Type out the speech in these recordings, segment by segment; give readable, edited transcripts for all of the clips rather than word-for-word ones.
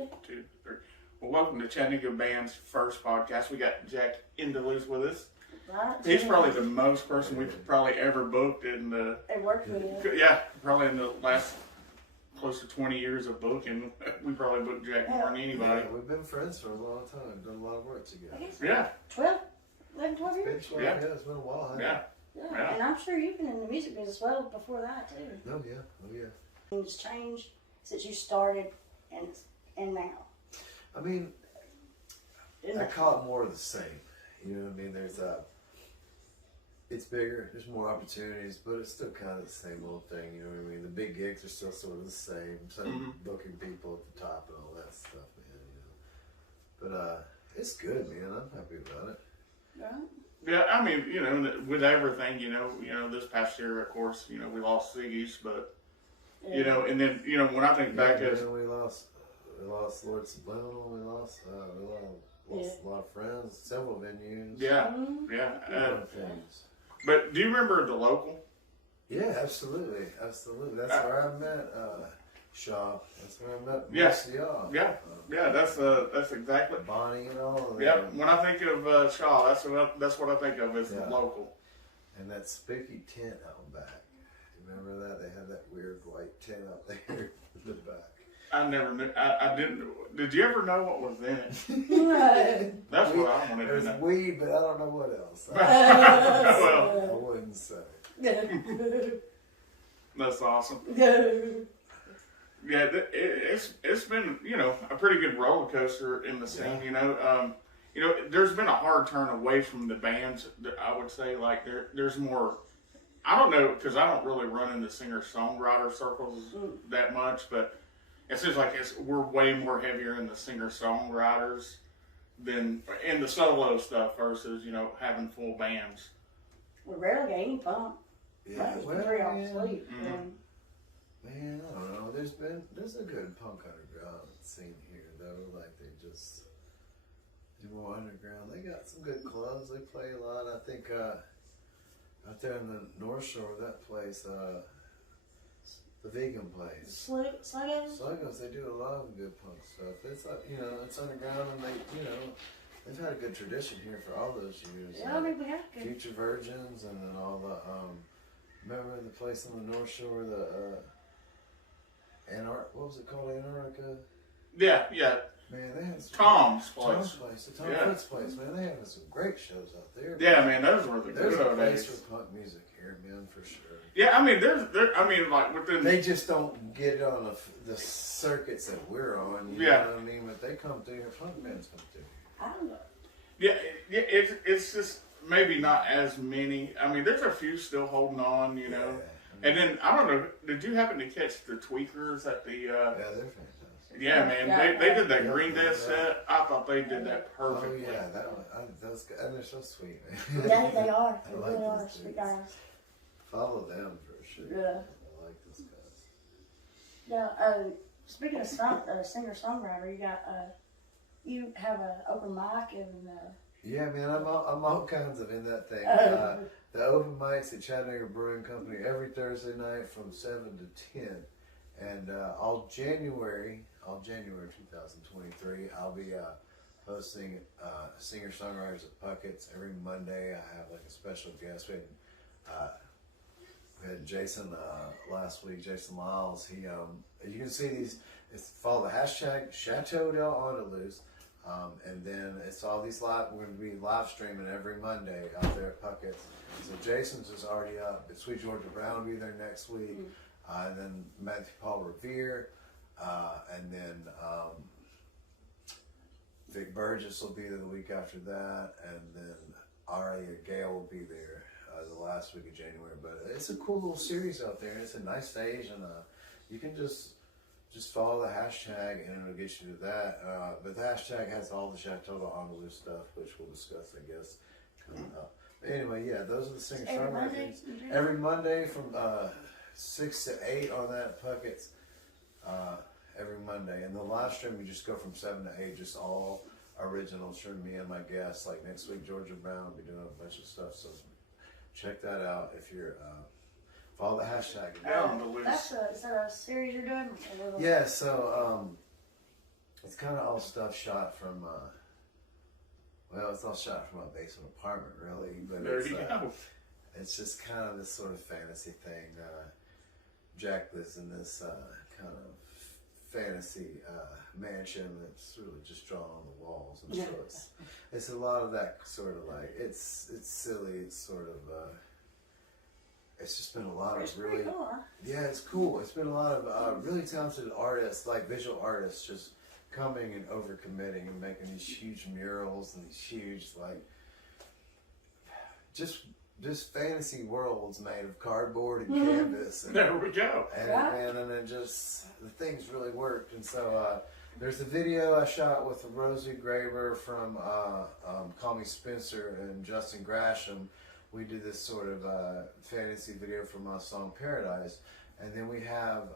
2, 3. Well, welcome to Chattanooga Band's first podcast. We got Jack Endelouz with us. Right. He's probably the most person we've probably ever booked in the... It worked for you. Yeah, probably in the last close to 20 years of booking. We probably booked Jack more than anybody. Yeah, we've been friends for a long time. Done a lot of work together. Yeah. 12 years? Yeah, it's been a while. Yeah. Yeah. And I'm sure you've been in the music business well before that, too. Oh, yeah. Things changed since you started and now. I mean, I call it more of the same. You know what I mean? It's bigger, there's more opportunities, but it's still kind of the same old thing. You know what I mean? The big gigs are still sort of the same. Booking people at the top and all that stuff, man. But it's good, man. I'm happy about it. Yeah. Yeah, I mean, with everything, this past year, of course, we lost Siggy's, but, and then, when I think back as... We lost Lord Subliminal, we lost a lot of friends, several venues. Yeah, A lot of things. But do you remember the local? Yeah, absolutely. That's where I met Shaw. That's where I met Yes. most of y'all. Yeah, that's exactly. Bonnie and all of them. Yeah, when I think of Shaw, that's what I think of as the local. And that spooky tent out back. You remember that? They had that weird white tent out there in the back. I never knew. I didn't. Did you ever know what was in it? No. That's what I wanted to know. There's weed, but I don't know what else. Well, I wouldn't say. That's awesome. Yeah. Yeah, it's been a pretty good roller coaster in the scene. There's been a hard turn away from the bands. I would say like there's more. I don't know because I don't really run in the singer-songwriter circles that much, but it seems like we're way more heavier in the singer-songwriters than in the solo stuff versus having full bands. We rarely get any pump. Yeah, well, 3 hours sleep. Man, I don't know. There's a good punk underground scene here though. Like they just do more underground. They got some good clubs. They play a lot. I think out there in the North Shore, that place, the vegan place. Sluggos, they do a lot of good punk stuff. It's like it's underground, and they've had a good tradition here for all those years. Yeah, I mean we have to. Future Virgins, and then all the remember the place on the North Shore, the what was it called, Antarctica? Yeah. Man, they had some Tom's place, the Tom Fritz place. Man, they had some great shows out there. Yeah, man, those were the There's good a old place days. for punk music here, man, for sure. Yeah, I mean, like within. They just don't get it on the circuits that we're on. You know what I mean? But they come through here. Punk bands come through here. I don't know. Yeah, it's just maybe not as many. I mean, there's a few still holding on, Yeah. And then I don't know. Did you happen to catch the Tweakers at the? Yeah, they're fantastic. Yeah, man, they did that Green Death set. I thought they did that perfectly. Oh yeah, that one. Those guys, and they're so sweet, man. Yeah, they are. They I really like are. those Sweet dudes. guys. Follow them for sure. Yeah. I like those guys. Yeah. Speaking of singer-songwriter, you have an open mic and. Yeah, man, I'm all kinds of in that thing. The open mics at Chattanooga Brewing Company every Thursday night from 7 to 10, and all January 2023, I'll be hosting singer-songwriters at Puckett's every Monday. I have like a special guest. We had Jason last week, Jason Lyles. He you can see these. Follow the hashtag Chateau Del Endelouz. And then it's all these live. We're going to be live streaming every Monday out there at Puckett's. So Jason's is already up. Sweet Georgia Brown will be there next week, and then Matthew Paul Revere, and then Vic Burgess will be there the week after that, and then Aria Gale will be there the last week of January. But it's a cool little series out there, and it's a nice stage, and you can just follow the hashtag and it'll get you to that. But the hashtag has all the Chateau Endelouz stuff, which we'll discuss, I guess, coming up. But anyway, yeah, those are the singer-songwriters. Every Monday from 6 to 8 on that Puckett's. Every Monday. And the live stream, we just go from 7 to 8, just all originals from me and my guests. Like next week, Georgia Brown will be doing a bunch of stuff. So check that out if you're... follow the hashtag. Is that a series you're doing? Yeah, so it's kind of all stuff shot from. Well, it's all shot from a basement apartment, really. But There you go. It's just kind of this sort of fantasy thing. Jack lives in this kind of fantasy mansion that's really just drawn on the walls, and so it's a lot of that sort of like it's silly. It's sort of it's just been a lot of really cool, huh? yeah, it's cool. It's been a lot of really talented artists, like visual artists, just coming and overcommitting and making these huge murals and these huge like just fantasy worlds made of cardboard and canvas. And, There we go. and it just the things really worked. And so there's a video I shot with Rosie Graber from Call Me Spencer and Justin Grasham. We did this sort of fantasy video for my song Paradise, and then we have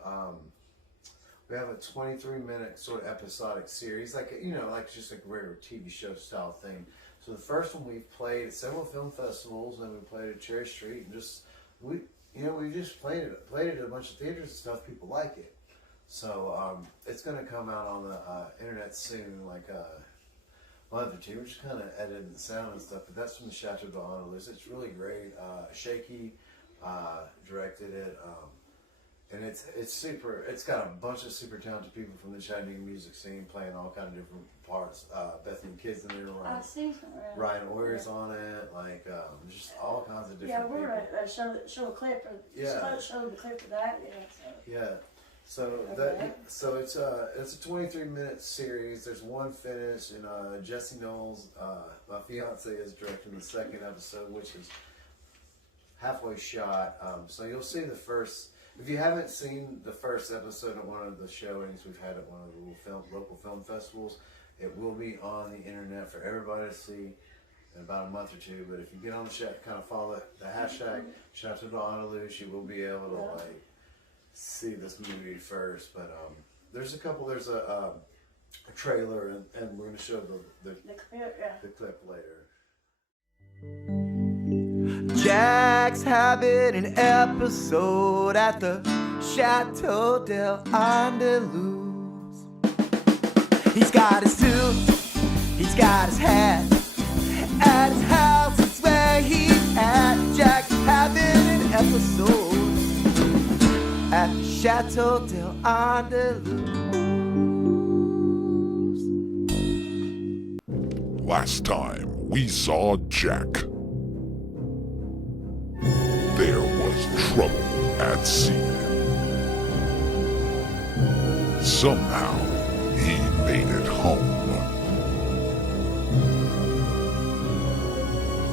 a 23-minute sort of episodic series, like like just like a regular TV show style thing. So the first one we played at several film festivals, and we played at Cherry Street, and we just played it at a bunch of theaters and stuff. People like it, so it's going to come out on the internet soon, like a month or two. We're just kind of editing the sound and stuff, but that's from the Chateau d'Endelouz. It's really great. Shaky directed it. And it's super. It's got a bunch of super talented people from the Chattanooga music scene playing all kind of different parts. Bethany Kids in there, I see some. Ryan Oyer's on it, like just all kinds of different. Yeah, we're people. gonna show a clip. Show the clip of that. So it's a 23-minute series. There's one finish, and Jesse Knowles, my fiance, is directing the second episode, which is halfway shot. So you'll see the first. If you haven't seen the first episode of one of the showings we've had at one of the local film festivals, it will be on the internet for everybody to see in about a month or two. But if you get on the chat, kind of follow the hashtag Chateau d'Endelouz, you will be able to see this movie first. But there's a trailer, and we're going to show the clip later. Jack's having an episode at the Chateau d'Endelouz. He's got his suit, he's got his hat. At his house, it's where he's at. Jack's having an episode at the Chateau d'Endelouz. Last time we saw Jack, there was trouble at sea. Somehow, he made it home.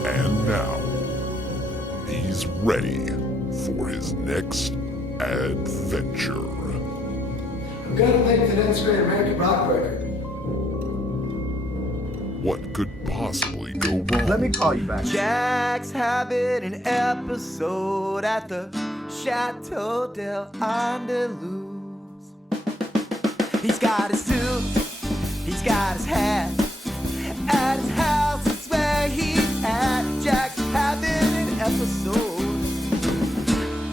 And now, he's ready for his next adventure. I'm gonna make the next great American rock record. What could possibly go wrong? Let me call you back. Jack's having an episode at the Chateau d'Endelouz. He's got his suit, he's got his hat. At his house, it's where he's at. Jack's having an episode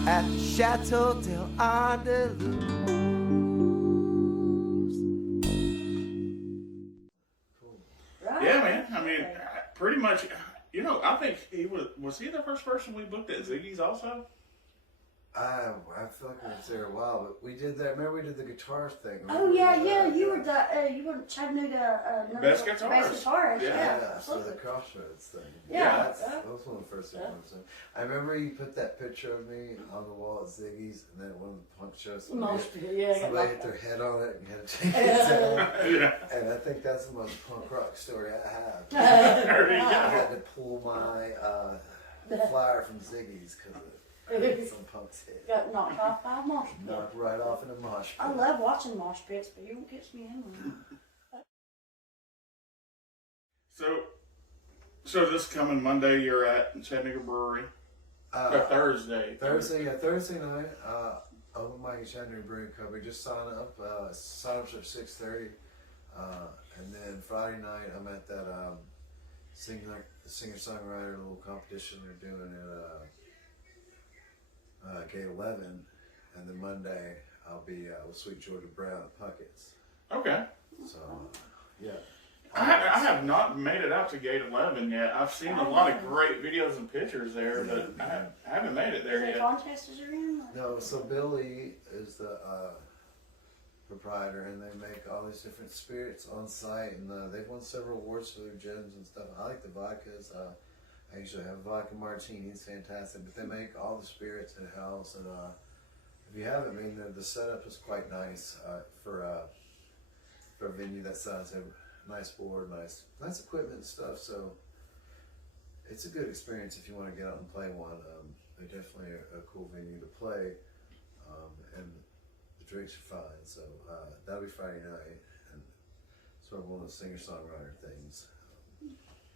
at the Chateau d'Endelouz. Yeah, man. I mean, pretty much. I think he was he the first person we booked at Ziggy's also? I feel like I was there a while, but we did that. Remember we did the guitar thing? Oh yeah. You were Chattanooga Best guitarist. Yeah. So the Crossroads thing. Yeah. That was one of the first things. I remember you put that picture of me on the wall at Ziggy's, and then one of the punk shows. Somebody hit their head on it and had to take it down. Yeah. And I think that's the most punk rock story I have. There you I go. had to pull my flyer from Ziggy's because some punk's head. Got knocked off by a mosh pit. Knocked right off in a mosh pit. I love watching mosh pits, but you won't catch me in one. So this coming Monday, you're at Chattanooga Brewery. Thursday. Thursday night. Open mic at Chattanooga Brewing Company. Just sign up. Sign-ups are 6:30. And then Friday night, I'm at that singer-songwriter little competition they're doing at Ga 11. And then Monday, I'll be with Sweet Georgia Brown at Puckett's. Okay. So have not made it out to Gate 11 yet. I've seen a lot of great videos and pictures there, but I haven't made it there Is yet. there contests you're in? No, so Billy is the proprietor, and they make all these different spirits on site, and they've won several awards for their gins and stuff. I like the vodkas. I usually have vodka martini. It's fantastic, but they make all the spirits in house, and if you haven't been there, the setup is quite nice for a venue that size. They have nice board, nice equipment and stuff. So it's a good experience if you want to get out and play one. They're definitely a cool venue to play, and the drinks are fine. So that'll be Friday night, and sort of one of those singer-songwriter things.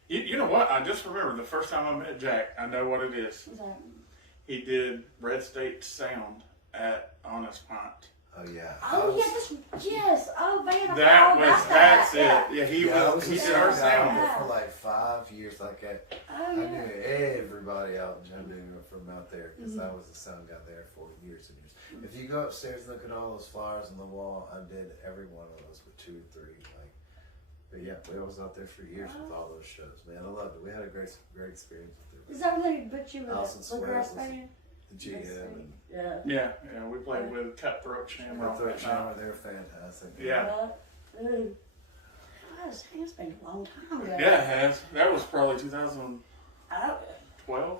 You know what? I just remember the first time I met Jack. I know what it is. He did Red State Sound at Honest Pint. Oh yeah. Oh yes. Oh man, I That forgot was about that's that. it. Yeah, he he did our sound. for like 5 years. Like I Oh knew yeah. everybody out in Chattanooga from out there because I was the sound guy there for years and years. If you go upstairs and look at all those flyers on the wall, I did every one of those with 2 or 3. But yeah, we was out there for years with all those shows. Man, I loved it. We had a great experience with it. Is that when they put you with Allison a bluegrass Sweat was band? The GM and Yeah. Yeah, we played with Cutthroat Shamrock. Throat that night. Shower, they're fantastic. Yeah. Ooh. It's been a long time ago. Yeah, it has. That was probably 2012. Late,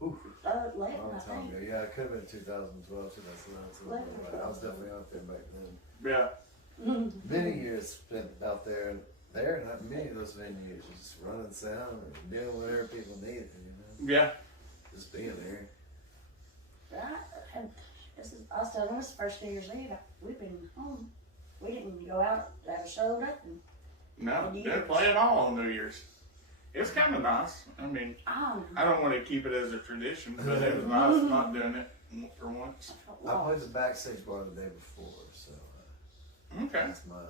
Long I time think. ago. Yeah, it could have been 2012, 2011. I was definitely out there back then. Yeah. Many years spent out there, and not many of those venues, just running sound and doing whatever people needed, Yeah. just being there. I was telling them this is the first New Year's Eve. We've been home. We didn't go out, have a show, nothing. No, New they're Year's. playing all on New Year's. It's kind of nice. I mean, Oh, I don't want to keep it as a tradition, but it was nice not doing it for once. I played the backstage bar the day before, so Okay. that's my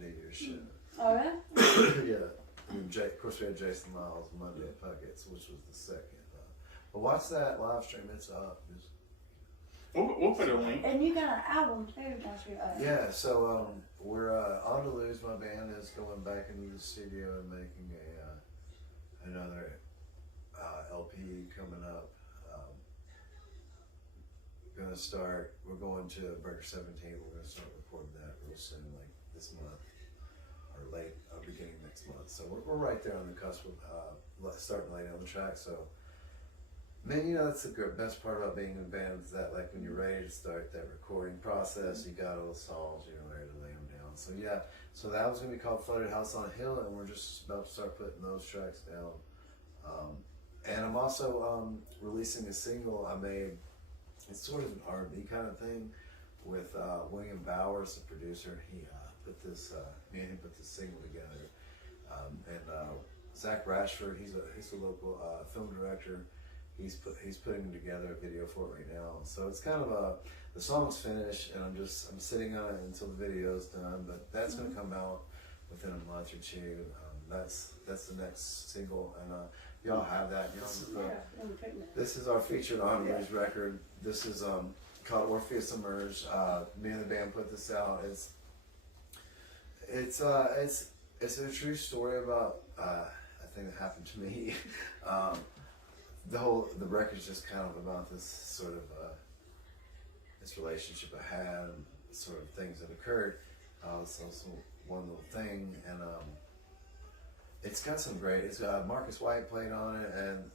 New Year's show. Oh, yeah? Yeah, and of course we had Jason Lyles Monday at Puckett's, which was the second. But watch that live stream; it's up. We'll put a link. And you got an album too, don't you? Yeah, so we're Ga Endelouz, my band, is going back into the studio and making another LP coming up. We're going to Burger 17. We're going to start recording that real soon, like this month or beginning next month. So we're right there on the cusp of starting late on the track. So. Man, that's the best part about being in a band is that, like, when you're ready to start that recording process, you got all the songs, you're ready to lay them down. So yeah, so that was gonna be called Flooded House on a Hill, and we're just about to start putting those tracks down. And I'm also releasing a single I made. It's sort of an R&B kind of thing with William Bowers, the producer. He put this single together, and Zach Rashford, he's a local film director. He's putting together a video for it right now. So it's kind of the song's finished, and I'm sitting on it until the video's done. But that's gonna come out within a month or two. That's the next single, and y'all have that. This is our featured on Rouge record. This is called Orpheus Emerged. Me and the band put this out. It's a true story about a thing that happened to me. The record's just kind of about this sort of this relationship I had, and sort of things that occurred. It's also one little thing, and it's got some great. It's got Marcus White played on it, and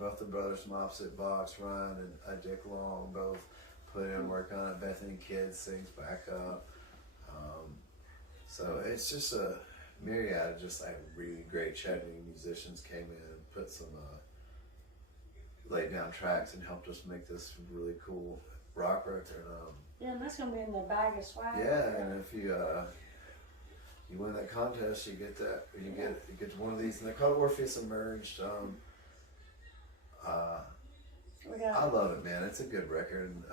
both the brothers from Opposite Box, Ryan and Dick Long, both put in work on it. Bethany Kidd sings back up. So it's just a myriad of just like really great Chattanooga musicians came in and put some. Laid down tracks and helped us make this really cool rock record. Yeah, and that's gonna be in the bag of swag. Yeah, and if you win that contest, you get that. You get one of these, and they're called Orpheus Emerged. I love it, man. It's a good record. And,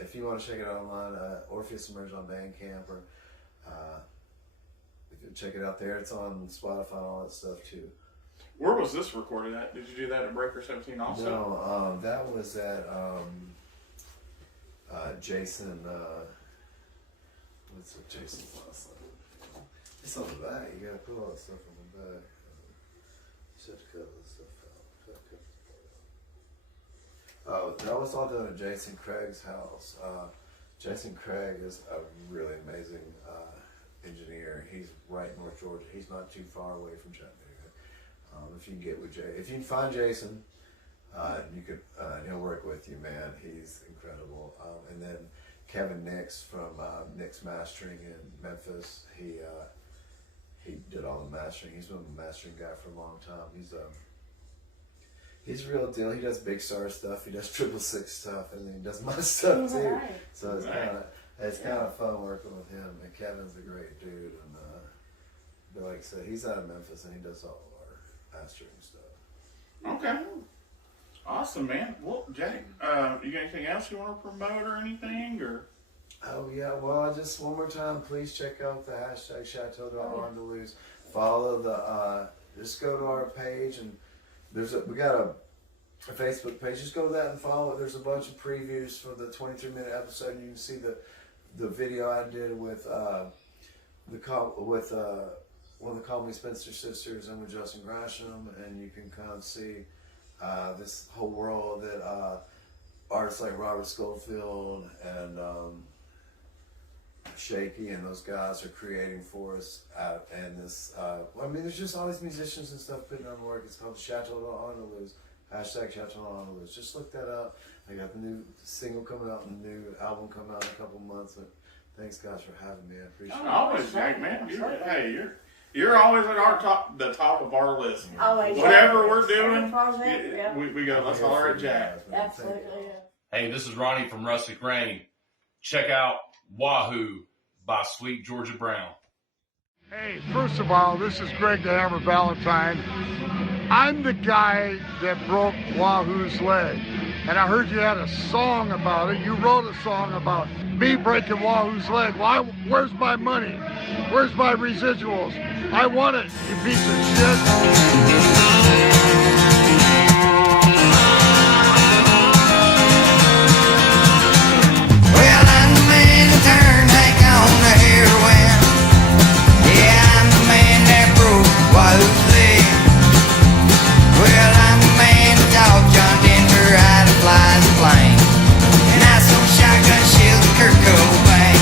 if you want to check it out online, Orpheus Emerged on Bandcamp, or if you check it out there, it's on Spotify and all that stuff too. Where was this recorded at? Did you do that at Breaker 17 also? No, that was at Jason. What's Jason's last name? It's on the back. You gotta put all that stuff on the back. You have to cut all this stuff out. Oh, that was all done at Jason Craig's house. Jason Craig is a really amazing engineer. He's right in North Georgia. He's not too far away from Chattanooga. If you can get with if you can find Jason, you could. He'll work with you, man. He's incredible. And then Kevin Nix from Nix Mastering in Memphis. He did all the mastering. He's been a mastering guy for a long time. He's a real deal. He does Big Star stuff. He does 666 stuff, and then he does my stuff too. Right. So it's kind of fun working with him. And Kevin's a great dude. And but like I said, he's out of Memphis, and he does all of our mastering stuff. Okay. Awesome, man. Well, Jack, you got anything else you want to promote or anything, or? Oh yeah, well, just one more time, please check out the hashtag Chateau Endelouz. Follow the, just go to our page, and we got a Facebook page. Just go to that and follow it. There's a bunch of previews for the 23-minute episode. You can see the video I did with one of the Call Me Spencer sisters and with Justin Gresham, and you can kind of see this whole world that artists like Robert Schofield and Shaky and those guys are creating for us. And this, I mean, there's just all these musicians and stuff putting on work. It's called Chateau Endelouz. Hashtag Chateau Endelouz. Just look that up. I got the new single coming out and the new album coming out in a couple months. But thanks, guys, for having me. I appreciate it. Always, Jack, man. You're always at the top of our list. Always. Whatever we're doing, Yeah. we go, let's holler at Jack. Absolutely. Hey, this is Ronnie from Rustic Reign. Check out Wahoo by Sweet Georgia Brown. Hey, first of all, this is Greg the Hammer Valentine. I'm the guy that broke Wahoo's leg. And I heard you had a song about it. You wrote a song about me breaking Wahoo's leg. Well, where's my money? Where's my residuals? I want it, you piece of shit. Well, I'm the man that turned Hank on the heroin. Yeah, I'm the man that broke Wahoo's leg. Well, I'm the man that taught John Denver how to fly the plane. And I sold shotgun shells to Kurt Cobain.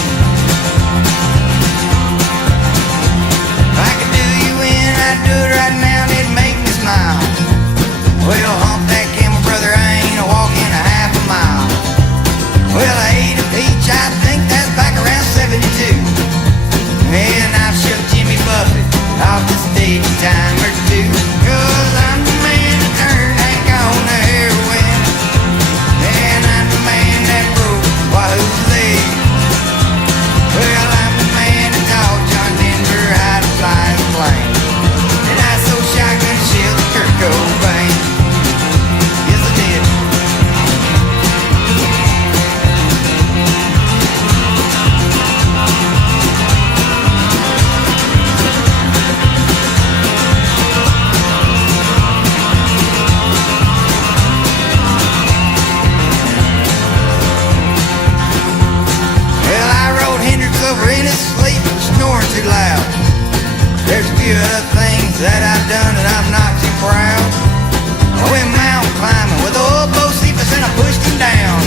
If I could do you in, I'd do it right now, and it'd make me smile. Well, hump that camel, brother, I ain't walking a half a mile. Well, I ate a peach, I think that's back around 72. And I've shook Jimmy Buffett off the stage a time or two. 'Cause I'm the man that turned Hank on the heroin. And I'm the man that broke Wahoo's leg. Well, I'm the man that taught John Denver how to fly the plane. And I sold shotgun shells to Kurt Cobain. Yes, I did. Well, I rode Hendrix over in his sleep, snoring too loud. There's a few other things that I've done that I'm not too proud. I went mountain climbing with old Posey and I pushed him down.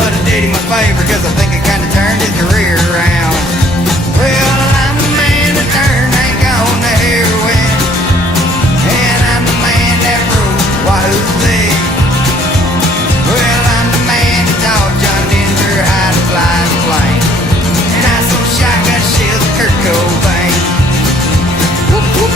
But I did him a favor, 'cause I think it kinda turned his career around. Well, I'm the man that turned Hank on the heroin. And I'm the man that broke Wahoo's leg. Well, I'm the man that taught John Denver how to fly the plane. And I sold shotgun shells to Kurt Cobain. Whoop, whoop.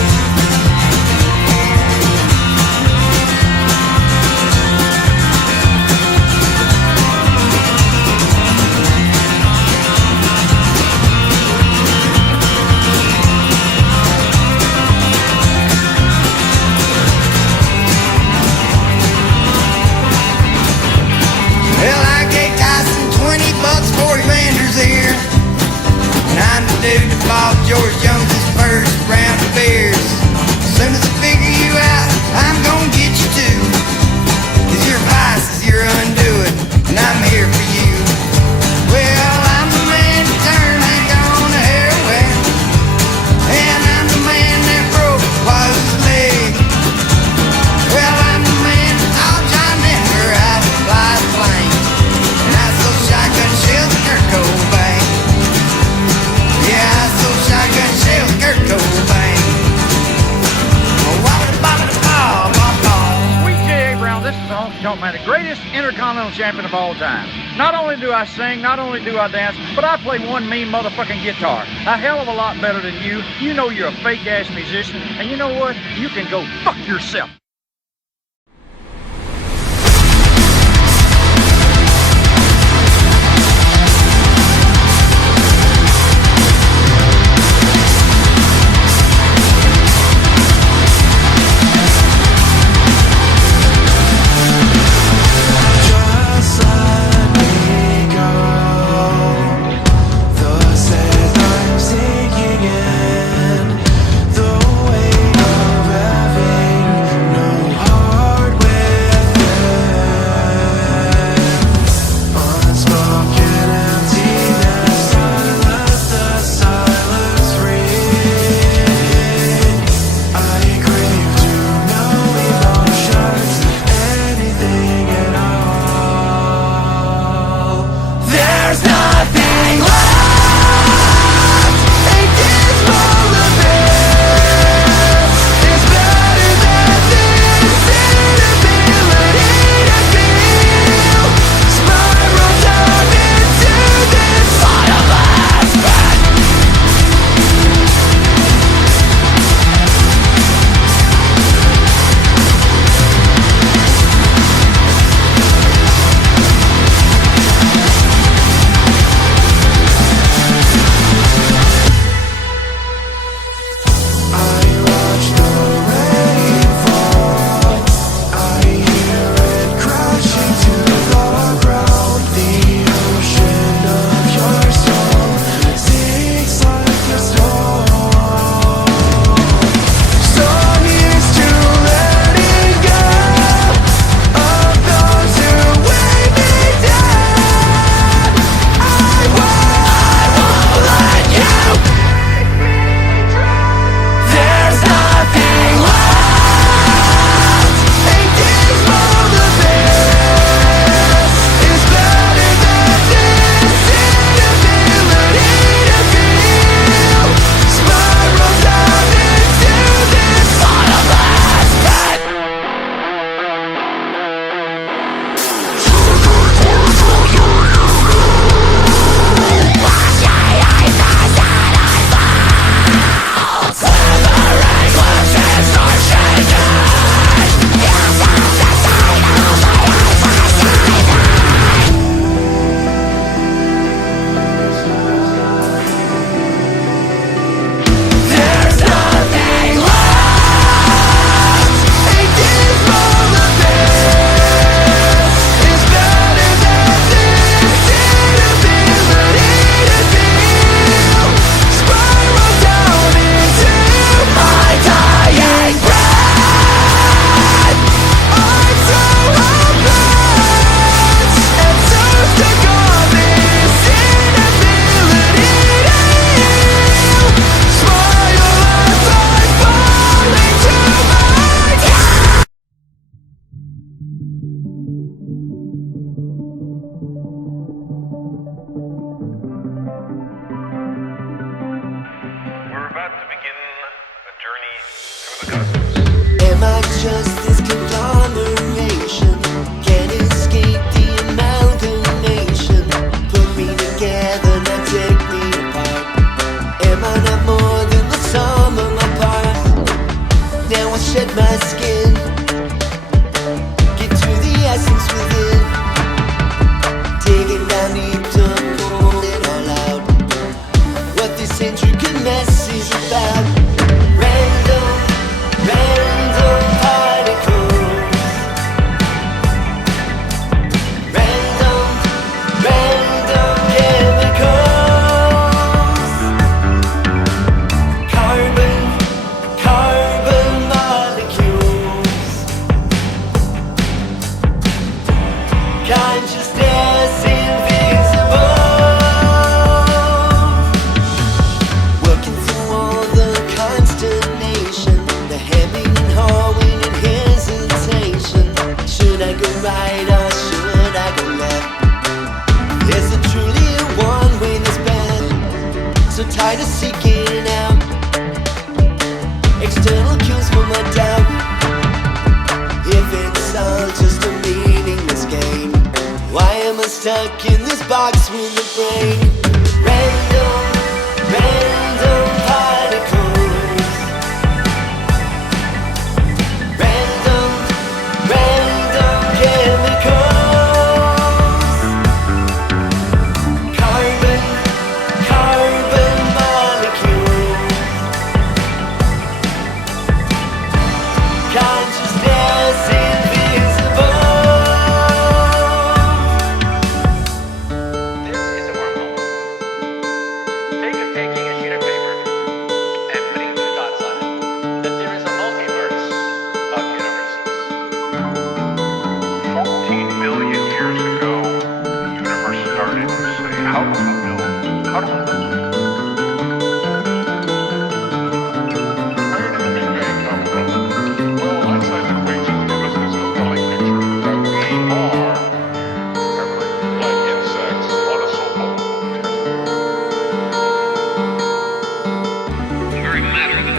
talking about the greatest intercontinental champion of all time. Not only do I sing, not only do I dance, but I play one mean motherfucking guitar. A hell of a lot better than you. You know you're a fake-ass musician, and you know what? You can go fuck yourself. Random particles.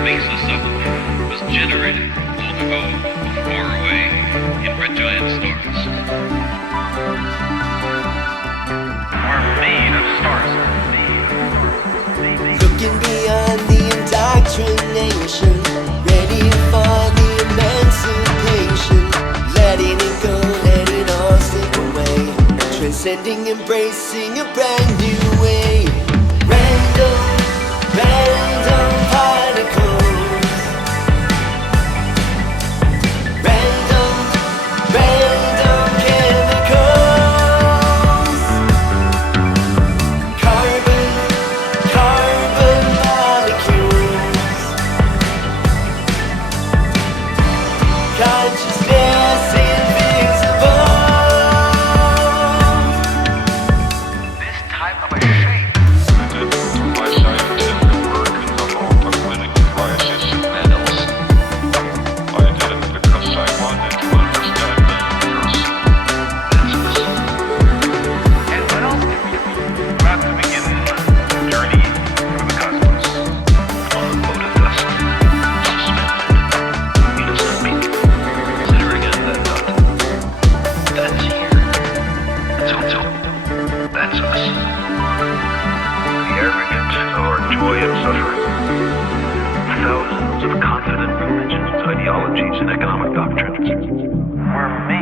makes us up was generated long ago, far away, in red giant stars. We're made of stars. Looking beyond the indoctrination, ready for the emancipation, letting it go, letting all slip away, transcending, embracing a brand new way. Random particles. Random chemicals. Carbon molecules. Consciousness invisible. This type of a shape. My scientific work in the multi-clinic crisis of metals. I did it because I wanted to understand the universe. And what else did we do? We're about to begin a journey through the cosmos. On the boat of dust, suspended, innocent being. Consider again that dot. That's here. So, that's us. The arrogance of our joy and suffering. Thousands of confident religions, ideologies, and economic doctrines. We're made